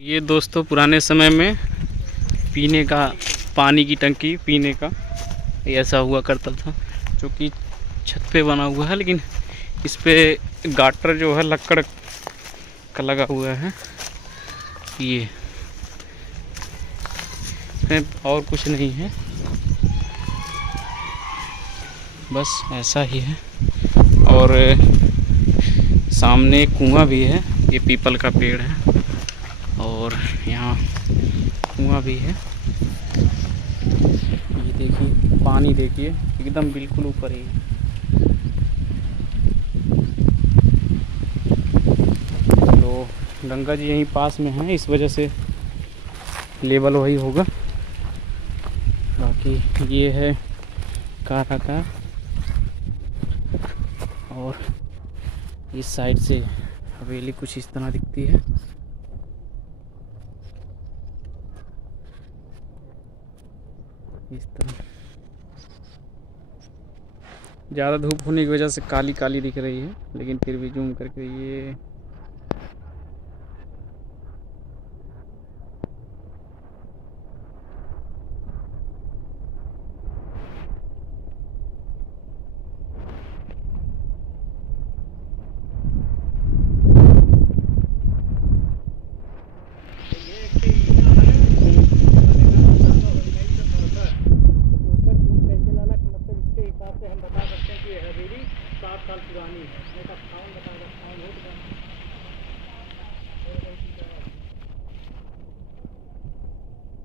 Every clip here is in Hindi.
ये दोस्तों पुराने समय में पीने का पानी की टंकी पीने का ऐसा हुआ करता था, जो कि छत पे बना हुआ है, लेकिन इस पे गाटर जो है लकड़ का लगा हुआ है। ये और कुछ नहीं है, बस ऐसा ही है। और सामने कुआं भी है, ये पीपल का पेड़ है और यहाँ कुआं भी है। ये देखिए पानी, देखिए एकदम बिल्कुल ऊपर ही है। तो गंगा जी यहीं पास में है, इस वजह से लेवल वही होगा। बाकी ये है कारागार और इस साइड से हवेली कुछ इस तरह दिखती है। इस तरह ज़्यादा धूप होने की वजह से काली काली दिख रही है, लेकिन फिर भी जूम करके ये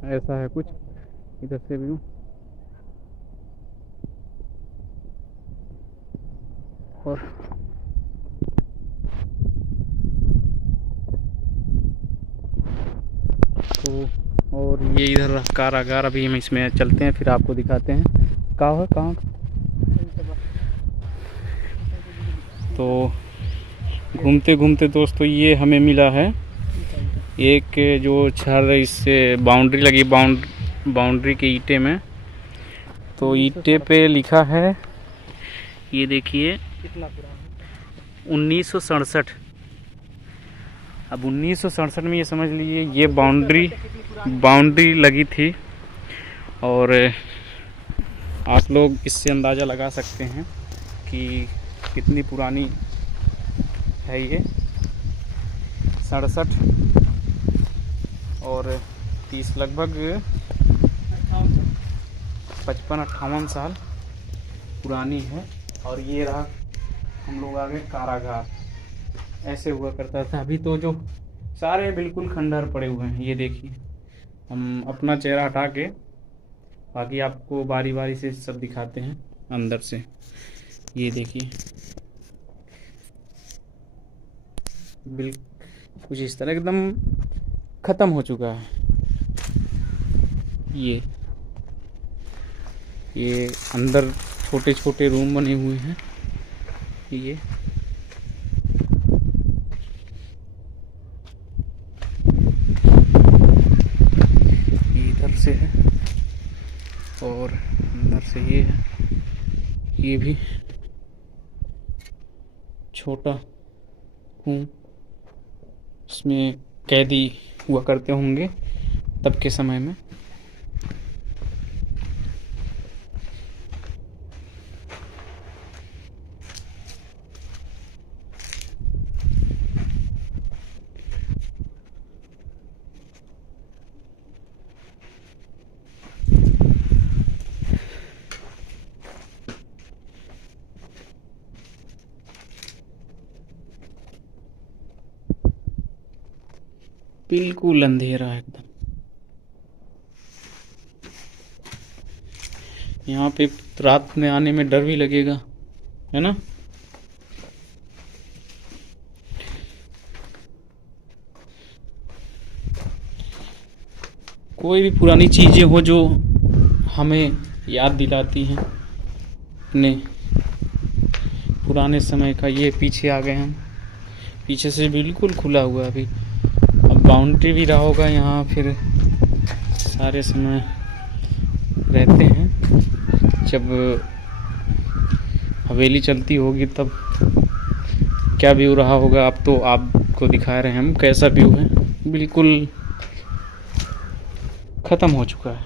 ऐसा है कुछ। इधर से भी और तो और ये इधर कारागार। अभी हम इसमें चलते हैं, फिर आपको दिखाते हैं कहाँ। तो घूमते घूमते दोस्तों ये हमें मिला है एक जो छड़, इससे बाउंड्री लगी, बाउंड्री के ईंटे में। तो ईंटे पे लिखा है, ये देखिए 1967। अब 1967 में ये समझ लीजिए ये बाउंड्री लगी थी। और आप लोग इससे अंदाज़ा लगा सकते हैं कि कितनी पुरानी है ये। 67 और 30 लगभग 55-58 साल पुरानी है। और ये रहा हम लोग आ गए कारागार। ऐसे हुआ करता था। अभी तो जो सारे बिल्कुल खंडहर पड़े हुए हैं। ये देखिए, हम अपना चेहरा हटा के बाकी आपको बारी बारी से सब दिखाते हैं अंदर से। ये देखिए बिल्कुल कुछ इस तरह एकदम ख़त्म हो चुका है। ये अंदर छोटे छोटे रूम बने हुए हैं। ये इधर से है और अंदर से ये है। ये भी छोटा कुआं, इसमें कैदी हुआ करते होंगे तब के समय में। बिल्कुल अंधेरा है एकदम। यहाँ पे रात में आने में डर भी लगेगा, है ना। कोई भी पुरानी चीजें हो जो हमें याद दिलाती हैं अपने पुराने समय का। ये पीछे आ गए हम, पीछे से बिल्कुल खुला हुआ है। अभी अब बाउंड्री भी रहा होगा यहाँ, फिर सारे समय रहते हैं। जब हवेली चलती होगी तब क्या व्यू रहा होगा। अब तो आपको दिखा रहे हैं हम कैसा व्यू है। बिल्कुल ख़त्म हो चुका है।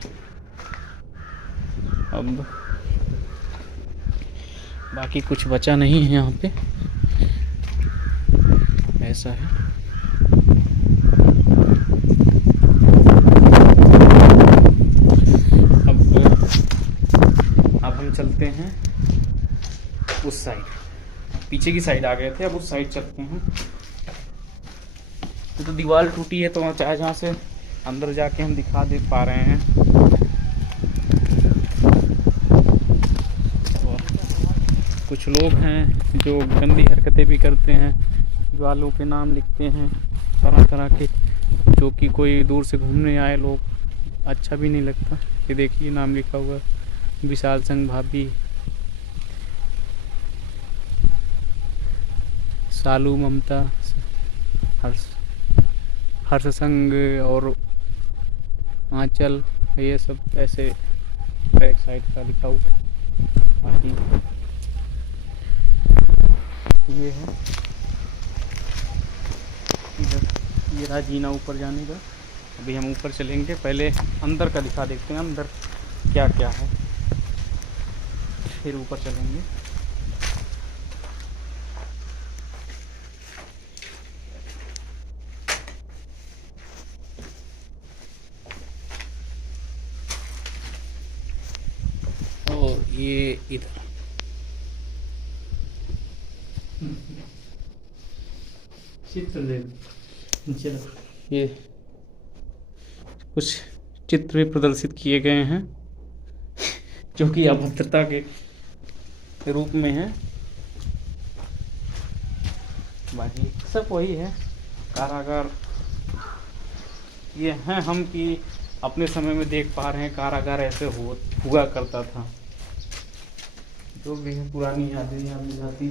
अब बाकी कुछ बचा नहीं है यहाँ पे, ऐसा है। अब हम चलते हैं उस साइड, पीछे की साइड आ गए थे, अब उस साइड चलते हैं। तो दीवार टूटी है तो चाहे जहाँ से अंदर जाके हम दिखा दे पा रहे हैं। और कुछ लोग हैं जो गंदी हरकतें भी करते हैं, दीवारों पे नाम लिखते हैं तरह तरह के, जो कि कोई दूर से घूमने आए लोग, अच्छा भी नहीं लगता। ये देखिए नाम लिखा हुआ विशाल संघ भाभी, सालू ममता, हर्ष संघ और आंचल, ये सब ऐसे बैक साइड का लिखा हुआ। बाकी ये है इधर, ये रहा जीना ऊपर जाने का। अभी हम ऊपर चलेंगे, पहले अंदर का दिखा देखते हैं अंदर क्या क्या है, फिर ऊपर चलेंगे। और ये इधर चित्र चलो, ये कुछ चित्र भी प्रदर्शित किए गए हैं जो कि अभद्रता के रूप में है। बाकी सब वही है, कारागार ये हैं हम कि अपने समय में देख पा रहे हैं कारागार ऐसे हुआ करता था। जो भी है पुरानी यादें याद आ जाती।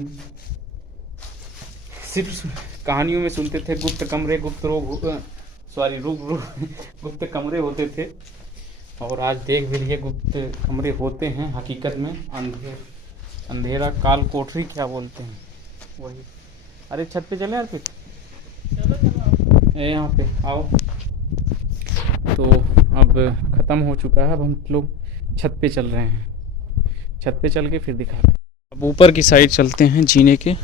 सिर्फ कहानियों में सुनते थे गुप्त कमरे, गुप्त गुप्त कमरे होते थे, और आज देख भी लिए गुप्त कमरे होते हैं हकीकत में। अंधेरा काल कोठरी क्या बोलते हैं वही। अरे छत पे चले यार, फिर यहाँ पे आओ। तो अब ख़त्म हो चुका है, अब हम लोग छत पे चल रहे हैं, छत पे चल के फिर दिखाते हैं। अब ऊपर की साइड चलते हैं, जीने के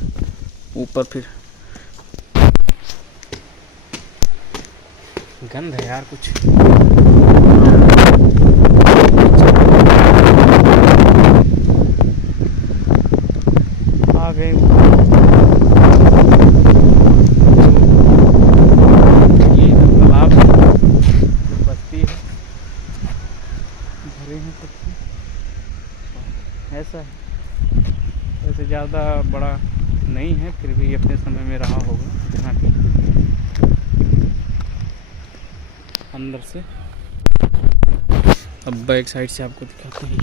ऊपर। फिर गंध है यार कुछ, आ गए ये तालाब बस्ती है, भरे हैं सब, ऐसा है। वैसे ज़्यादा बड़ा नहीं है, फिर भी अपने समय में रहा होगा यहाँ पे। अंदर से अब बैक साइड से आपको दिखाते हैं।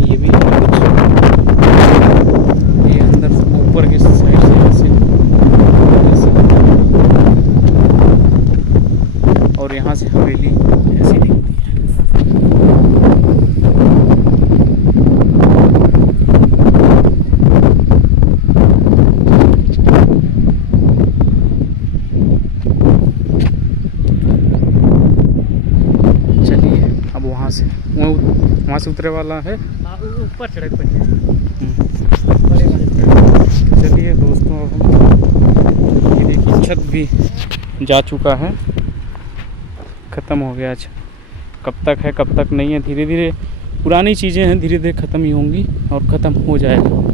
ये भी ये अंदर से ऊपर के साइड से ऐसे, और यहाँ से हवेली ऐसी दिखती है। वहाँ से उतरे वाला है, ऊपर सड़क पर। चलिए दोस्तों, ये देखिए छत भी जा चुका है, ख़त्म हो गया। अच्छा कब तक है कब तक नहीं है, धीरे धीरे पुरानी चीज़ें हैं, धीरे धीरे ख़त्म ही होंगी और ख़त्म हो जाएगा।